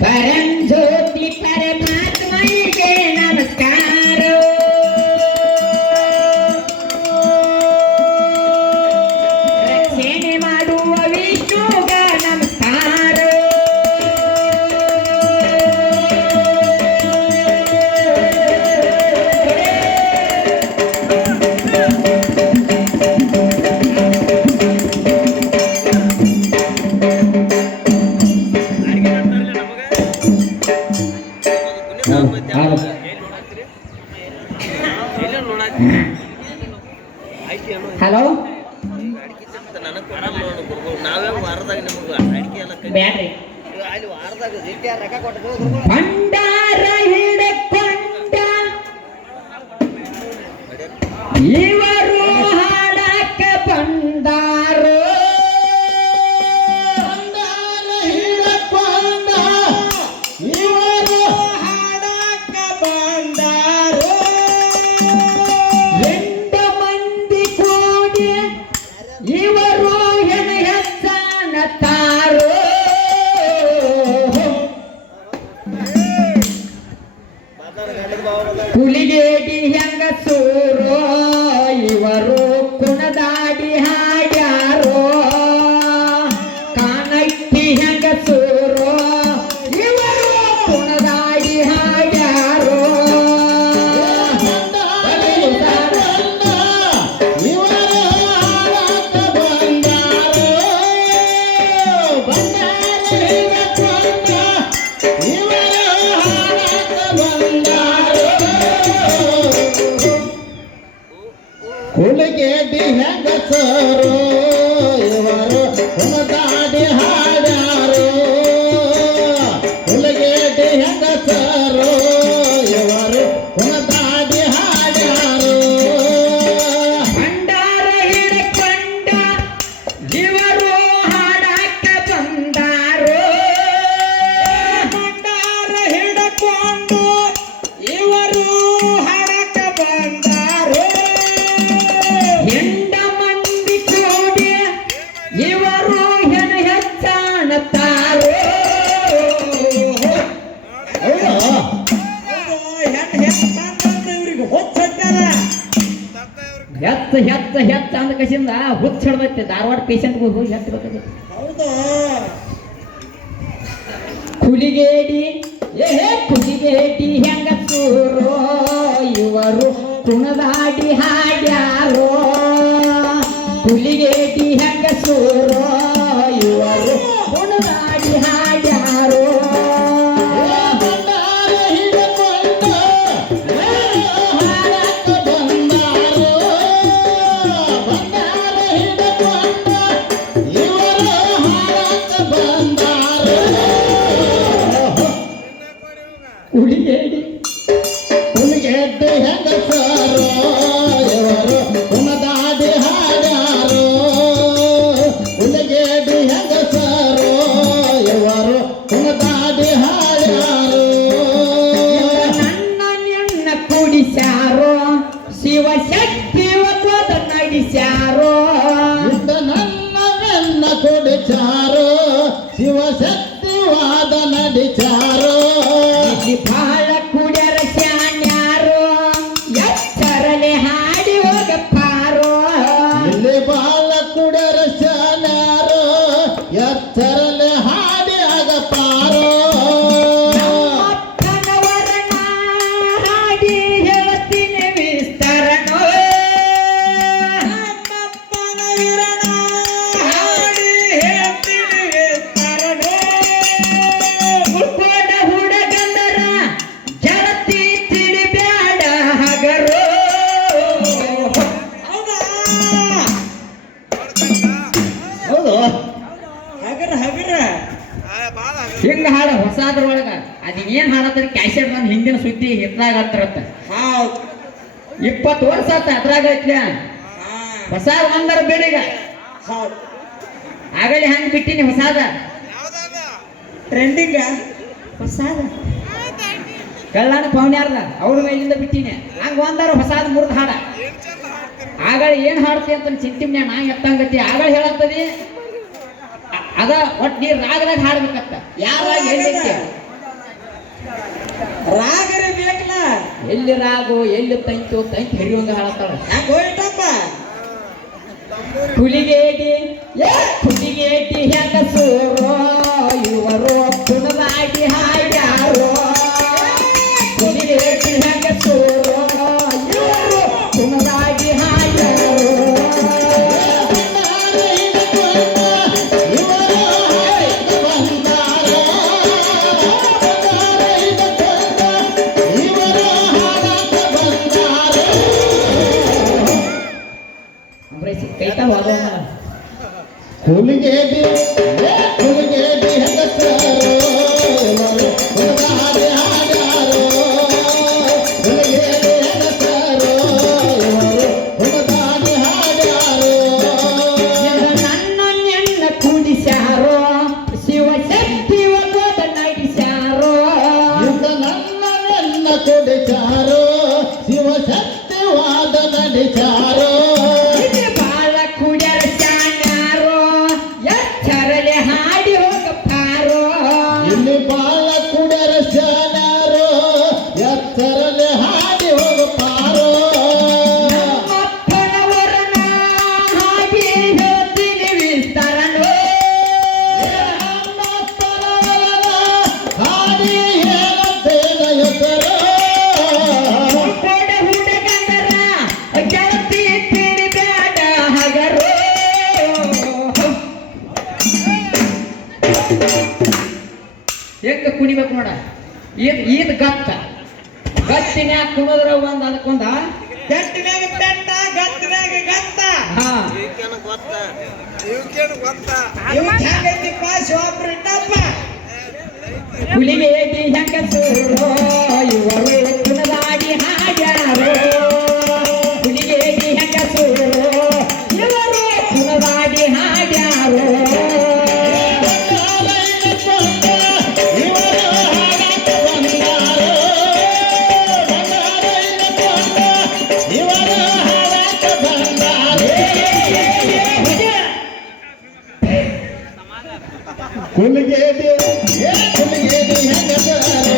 ಪರಂಜ್ಯೋತಿ ಪರಮಾತ್ಮನಿಗೆ ನಮಸ್ಕಾರ. ರಕ್ಷಣೆ ಮಾಡುವ ವಿಷ್ಣುಗ ನಮಸ್ಕಾರ. ಹಲೋ ಬ್ಯಾಡ್ರಿ ಭಂಡಾರ ಹಿಡಕೊಂಡ ಇವರು ಹಾಡಕ ಬಂದಾರೋ. ಭಂಡಾರ ಹಿಡಕೊಂಡ ಇವರು ಹಾಡಕ ಬಂದಾರೋ. ಎಂಟು ಮಂದಿ ಕೂಡಿ ಇವರು ಹೆಣ ಹೆಚ್ಚಾನತಾರೋ. ಹುಲಿಗೇಡಿ ಹೆಂಗಸೂರೋ ಇವರು ಕುಣದಾಡಿ ಹಾಡ್ಯಾರೋ. ಕಾನಕ್ಕಿ ಹೆಂಗಸೂರೋ ಇವರು ಕುಣದಾಡಿ ಹಾಡ್ಯಾರೋ. ಹುಲಿಗೇಡಿ ಹೆಂಗಸರು ಇವರು ಕುಣದಾಡಿ ಹಾಡ್ಯಾರೋ. ಹುಲಿಗೇಡಿ ಹೆಂಗಸರು ಇವರು ಕುಣದಾಡಿ ಹಾಡ್ಯಾರೋ. ಭಂಡಾರ ಹಿಡ್ಕೊಂಡ ಇವರು ಹಾಡಕ್ಕ ಬಂದಾರೋ. ಭಂಡಾರ ಹಿಡ್ಕೊಂಡು ಇವರು ಹಾಡಕ್ಕ ಬಂದಾರೋ. ಎಂಡ ಮಂದಿ ಕೂಡಿ ಇವರು ಹೆಣ ಹೆಚ್ಚಾನತಾರೋ. ಹೆತ್ತ ಹೆತ್ತ ಹೆತ್ತ ಅಂದ ಕಸಿಂದ ಹುಚ್ಚ ಹಿಡ್ದೈತೆ. ಧಾರವಾಡ ಪೇಷಂಟ್ ಹೋಗಿ ಹೆತ್ತ ಬೇಕಾಗುತ್ತೆ. ಹುಲಿಗೇಡಿ ಹುಲಿಗೇಡಿ ಹೆಂಗಸೂರೋ ಇವರು ಕುಣದಾಡಿ ಹಾಡ್ಯಾರೋ. ಹುಲಿಗೇಡಿ ಹೆಂಗಸೂರೋ ಇವರು ಕುಣದಾಡಿ ಹಾಡ್ಯಾರೋ. ಭಂಡಾರ ಹಿಡಕೊಂಡು ಹಾಡಕ ಬಂದಾರೋ. ಭಂಡಾರ ಹಿಡಕೊಂಡು ಇವರು ಹಾಡಕ ಬಂದಾರೋ. ಹುಲಿಗೇಡಿ ಹುಲಿಗೇಡಿ ಹೆಂಗಸರು ಇವರು ಕುಣದಾಡಿ ಹಾಡ್ಯಾರೋ. ಹುಲಿಗೇಡಿ ಹೆಂಗಸರು ಇವರು ಕುಣದಾಡಿ ಹಾಡ್ಯಾರೋ. ನನ್ನ ನಿನ್ನ ಕುಡಿಸ್ಯಾರೋ ಶಿವಶಕ್ತಿ ಒತ್ತದ ನಡೆಸ್ಯಾರೋ. ನನ್ನ ನಿನ್ನ ಕುಡಿಸ್ಯಾರೋ ಶಿವಶಕ್ತಿ ವಾದ ನಡೆಸ್ಯಾರೋ. ಬಹಳ ಕುಡ್ಯಾರ ಶಾಣ್ಯಾರೋ ಎಚ್ಚರಲೆ ಹಾಡಿ ಹೋಗಪ್ಪಾರೋ. ಇಲ್ಲಿ ಬಹಳ ಕುಡ್ಯಾರ ಶಾಣ್ಯಾರೋ ಎಚ್ಚರಲೆ ಹಾಡಿ ಆಗಪ್ಪಾರೋ. ನಮ್ಮಪ್ಪನವರನ ಹಾಡಿ ಹೇಳ್ತೀನಿ ವಿಸ್ತರಣೋ. ನಮ್ಮಪ್ಪನ ವಿರಣ ಹಾಡಿ ಹೇಳ್ತೀನಿ ವಿಸ್ತರಣೋ. ಉಳ್ಕೋಡ ಹುಡುಗಂದರ ಜಗತ್ತಿ ತಿಳಿಬ್ಯಾಡ ಹಗರೋ. ಹೌದು ಹಗರ ಹಗರ ಹಿಂಗ ಹಾಡ ಹೊಸಾದ್ರೊಳಗ ಅದೇನ್ ಹಾಡತ್ರ ಕ್ಯಾಸೆಟ್ ಬಂದು ಹಿಂದಿನ ಸುದ್ದಿ ಹಿತ್ಲಾಗತ್ತಿರತ್ತ. 20 ವರ್ಷ ಆತ ಅದ್ರಾಗ ಐತ್ಲ ಹೊಸ ಒಂದರ ಬೇಡೀಗ. ಆಗಲಿ ಹಂಗ ಬಿಟ್ಟಿನಿ ಹೊಸಾದ ಟ್ರೆಂಡಿಂಗ್ ಹೊಸಾದ ಕಳ್ಳಾಣ ಪವನ್ಯಾರ್ದ ಅವ್ರ ಮೇಲಿಂದ ಬಿಟ್ಟಿನಿ. ಹಂಗ ಒಂದಾರ ಹೊಸಾದ ಮುರ್ದ ಹಾಡ ಆಗಳ ಏನ್ ಹಾಡ್ತಿ ಅಂತ ಚಿಂತಿಮ್ನ್ಯಾ ನಾ ಎತ್ತಂಗತಿ ಆಗಳ ಹೇಳತ್ತದಿ ಅದ ಒಟ್ ನೀ ರಾಗದಾಗ ಹಾಡ್ಬೇಕತ್ತ ಯಾವ ರಾಗ ಹೇಳಿಕ್ಕೆ ರಾಗರೇ ಬೇಕಲ್ಲ ಎಲ್ಲಿ ರಾಗು ಎಲ್ಲಿ ತಂತು ಹಿರಿಯಂಗ ಹಾಡತ್ತಾಳ ಯಾಕೆ ಹೋಯ್ತಪ್ಪ ಹುಲಿಗೇಟಿ ಹುಲಿಗೇಟಿ ಹೆಂಗಸೂರೋ ಇವರು ಕುಣದಾಡಿ ಹಾಡ್ಯಾರೋ ಹುಲಿಗೇಟಿ ಹೆಂಗಸೂರೋ ಇವರು ಕುಣದಾಡಿ ಹಾಡ್ಯಾರೋ ಕೈತಾ ಹೋಗೋಣ ಹುಲಿಗೇದಿ ಹುಲಿಗೇದಿ ಹೆಂಗಸರು ಹುಡುಗಾಡಿ ಹಾಡ್ಯಾರೋ ಹುಲಿಗೇದಿ ಹೆಂಗಸರು ಹುಡುಗಾಡಿ ಹಾಡ್ಯಾರೋ ನನ್ನನ್ನೆಲ್ಲ ಕೂಡಿಸ್ಯಾರೋ ಶಿವಶಕ್ತಿ ಒಬ್ಬದ ನಡಿಸ್ಯಾರೋ ನನ್ನನ್ನೆಲ್ಲ ಕುಡಿಚಾರೋ ಶಿವಶಕ್ತಿ ವಾದ ನಡಿಚಾರೋ ಇಲ್ಲಿ ಬಾಳ ಕುಡರ ಶಾನಾರೋ ಎತ್ತರಲೆ ಹಾಡಿ ಹೋಗುತ್ತಾರೋ ನಮ್ಮಪ್ಪನವರನ್ನ ಹಾಗೆ ಹೇಳ್ತೀನಿ ವಿಸ್ತರಣೋ ಹಾಡಿ ಹೇಳತ್ತೇನ ಹೆಸರು ಕೊಡ ಹುಡುಗಂದರ ಗೆಳತಿ ತಿರುಗಾಡ ಹಗರೋ ಹೆಂಗ ಕುಣಿಬೇಕು ನೋಡ ಈದ್ ಗತ್ತ ಗತ್ತಿನ್ಯಾಗ ಕುಣದ್ರ ಒಂದ್ ಅದಕ್ಕೊಂದ ಗಟ್ಟಿನಾಗ ಬೆಟ್ಟ ಗಟ್ಟಿನಾಗ ಗತ್ತ ಹಾ ಇವ್ ಹೆಂಗೈತಿಪ್ಪ ಶಿವಪ್ರಟ್ಟಪ್ಪ ಹುಲಿಗೇದಿ ಹೆಂಗಸೂರೋ ಇವರು ಕುಣದಾಡಿ ಹಾಡ್ಯಾರೋ ಹುಲಿಗೇದಿ ಹೆಂಗಸೂರೋ ಇವರು ಕುಣದಾಡಿ ಹಾಡ್ಯಾರೋ ಹುಲಿಗೇದಿ ಹುಲಿಗೇದಿ ಹೆಂಗಸರು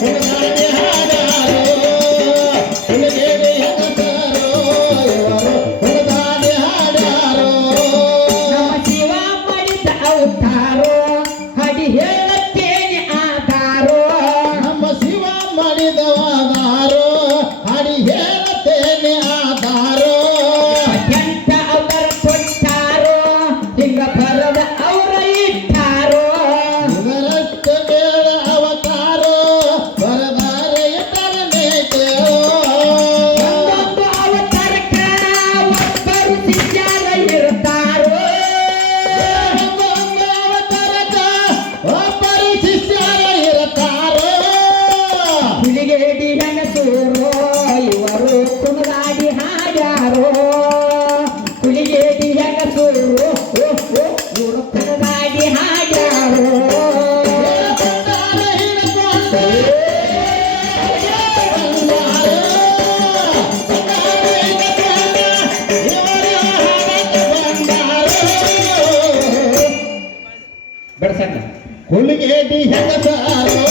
ಹುಡುಗಾಡಿ ಹಾಡ್ಯಾರೋ ಹುಲಿಗೇದಿ ಹೆಂಗಸರು ಹುಡುಗಾಡಿ ಹಾಡ್ಯಾರೋ ನಮ್ಮ ಶಿವ ಮಾಡಿದ ಅವತಾರೋ ಹಡಿ ಹೇಳತ್ತೇನೆ ಆಧಾರೋ ನಮ್ಮ ಶಿವ ಮಾಡಿದವಾದಾರೋ ಹಾಡಿ ಹೇಳತ್ತೇನೆ ಆಧಾರೋ ಎಂಟ ಅವರ ಕೊಟ್ಟಾರೋ ಹಿಂಗ ಬರದ ಅವರ ಇಟ್ಟಾರೋ ಇವರಷ್ಟ ಕೇಳ ಅವತಾರೋ ಬರದಾರ ಇತರನೇ ಕೇಳೋ ಒಂದೊಂದು ಅವತಾರಕ್ಕ ಒಬ್ಬರು ಶಿಷ್ಯರ ಇರ್ತಾರೋ ಒಂದೊಂದು ಅವತಾರಕ ಒಬ್ಬರು ಶಿಷ್ಯರ ಇರುತ್ತಾರೋ ಹುಲಿಗೇಡಿ ಹೆಂಗಸೂರೋ ಇವರು ಕುಣದಾಡಿ ಹಾಡ್ಯಾರೋ ಹುಲಿಗೇಡಿ ಹೆಂಗಸೂರೋ ಇವರು ಕುಣದಾಡಿ ಹಾಡ್ಯಾರೋ ಬಂದಾರ ಹಿಡ್ಕೊಂಡು ಬಂದಾರೋ ಬಂದಾರ ಹಿಡ್ಕೊಂಡು ಇವರು ಹಾಡಕ್ಕೆ ಬಂದಾರೋ ಬೆಡ್ಸಣ್ಣ ಹುಲಿಗೇದಿ ಹೆಂಗಸಾರೋ